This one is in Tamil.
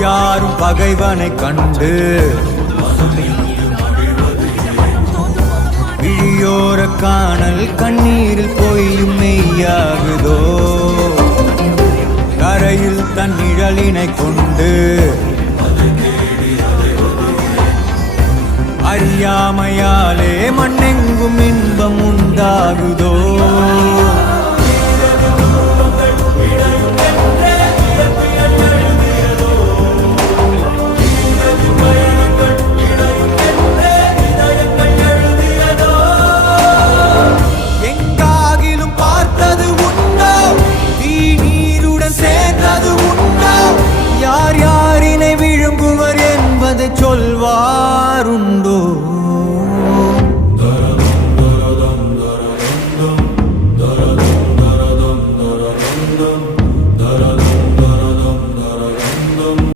யாரும் பகைவனை கண்டு விழியோர காணல் கண்ணீரில் பொய்யும் மெய்யாகுதோ கரையில் தன் நிழலினை கொண்டு அறியாமையாலே மண்ணெங்கும் இன்பம் உண்டாகுதோ எங்காகிலும் பார்த்தது உண்டோ தீ நீருடன் சேர்ந்தது உண்டோ யார் யாரினை விழுங்குவர் என்பதை சொல்வாருண்டோ